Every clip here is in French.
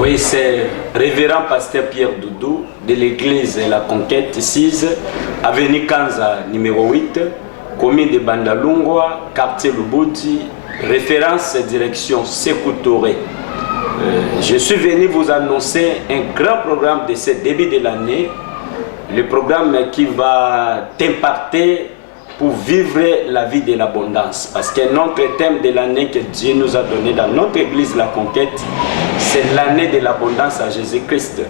Oui, c'est révérend pasteur Pierre Doudou de l'église La Conquête 6, avenue Kanza numéro 8, commune de Bandalungwa, quartier Lubudi, référence direction Sékou Touré. Je suis venu vous annoncer un grand programme de ce début de l'année, le programme qui va t'impacter pour vivre la vie de l'abondance. Parce que notre thème de l'année que Dieu nous a donné dans notre église La Conquête, c'est l'année de l'abondance à Jésus-Christ.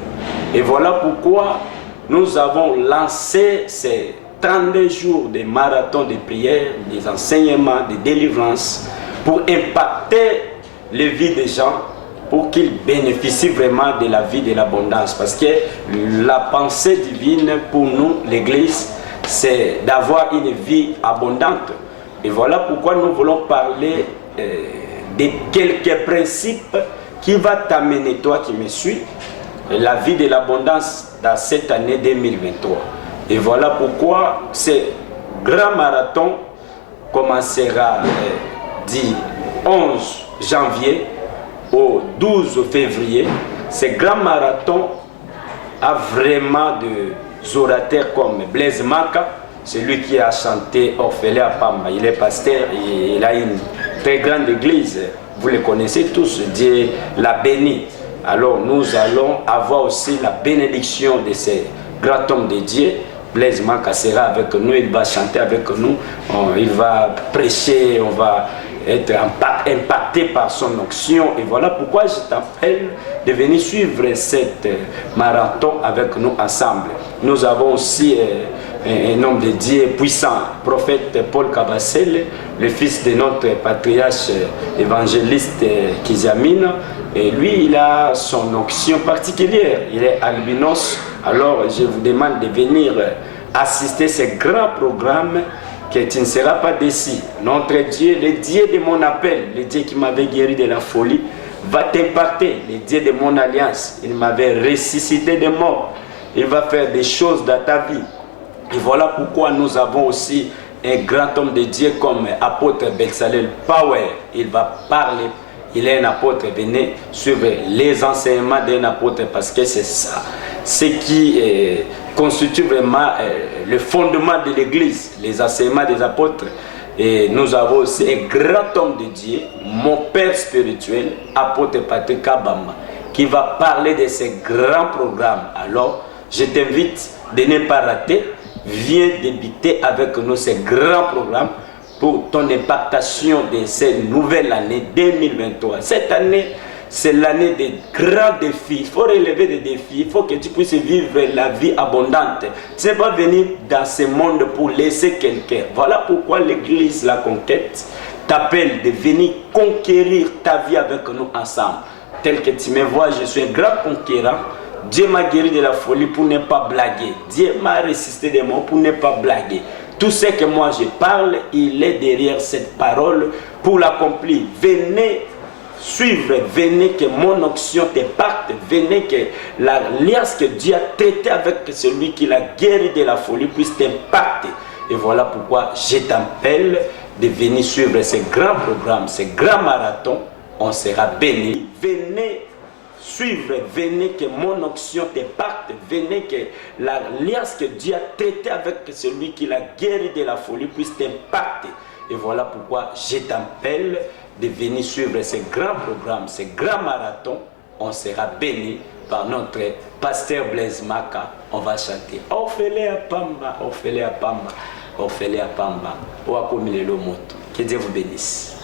Et voilà pourquoi nous avons lancé ces 32 jours de marathon de prière, des enseignements, de délivrance, pour impacter les vies des gens, pour qu'ils bénéficient vraiment de la vie de l'abondance. Parce que la pensée divine pour nous, l'église, c'est d'avoir une vie abondante. Et voilà pourquoi nous voulons parler de quelques principes qui vont t'amener, toi qui me suis, la vie de l'abondance dans cette année 2023. Et voilà pourquoi ce grand marathon commencera du 11 janvier au 12 février. Ce grand marathon a vraiment des orateurs comme Blaise Maka, celui qui a chanté Orphelin à Pamba. Il est pasteur et il a une très grande église. Vous le connaissez tous, Dieu l'a béni. Alors nous allons avoir aussi la bénédiction de ces grands hommes de Dieu. Blaise Maka sera avec nous, il va chanter avec nous, il va prêcher, on va être impacté par son onction. Et voilà pourquoi je t'appelle de venir suivre cette marathon avec nous ensemble. Nous avons aussi un homme de Dieu puissant, prophète Paul Kabassel, le fils de notre patriarche évangéliste Kizamine. Et lui, il a son onction particulière, il est albinos. Alors je vous demande de venir assister à ce grand programme, que tu ne seras pas déçu. Notre Dieu, le Dieu de mon appel, le Dieu qui m'avait guéri de la folie, va t'impacter. Le Dieu de mon alliance, il m'avait ressuscité des morts. Il va faire des choses dans ta vie. Et voilà pourquoi nous avons aussi un grand homme de Dieu comme apôtre Bezalel Power. Il va parler. Il est un apôtre. Venez suivre les enseignements d'un apôtre, parce que c'est ça, ce qui constitue vraiment le fondement de l'église, les enseignements des apôtres. Et nous avons aussi un grand homme de Dieu, mon père spirituel, apôtre Patrick Kabamba, qui va parler de ces grands programmes. Alors, je t'invite de ne pas rater. Viens débuter avec nous ces grands programmes pour ton impactation de cette nouvelle année 2023. Cette année, c'est l'année des grands défis. Il faut relever des défis. Il faut que tu puisses vivre la vie abondante. Tu n'es pas venu dans ce monde pour laisser quelqu'un. Voilà pourquoi l'église La Conquête t'appelle de venir conquérir ta vie avec nous ensemble. Tel que tu me vois, je suis un grand conquérant. Dieu m'a guéri de la folie pour ne pas blaguer. Dieu m'a résisté des morts pour ne pas blaguer. Tout ce que moi je parle, il est derrière cette parole pour l'accomplir. Venez suivre, venez que mon onction te parte, venez que l'alliance que Dieu a traitée avec celui qui l'a guéri de la folie puisse t'impacter. Et voilà pourquoi je t'appelle de venir suivre ces grands programmes, ces grands marathons. On sera béni. Venez suivre, venez que mon onction te parte, venez que l'alliance que Dieu a traitée avec celui qui l'a guéri de la folie puisse t'impacter. Et voilà pourquoi je t'appelle de venir suivre ces grands programmes, ces grands marathons. On sera béni par notre pasteur Blaise Maka. On va chanter Orphelin à Pamba, Orphelin à Pamba, Orphelin à Pamba. Que Dieu vous bénisse.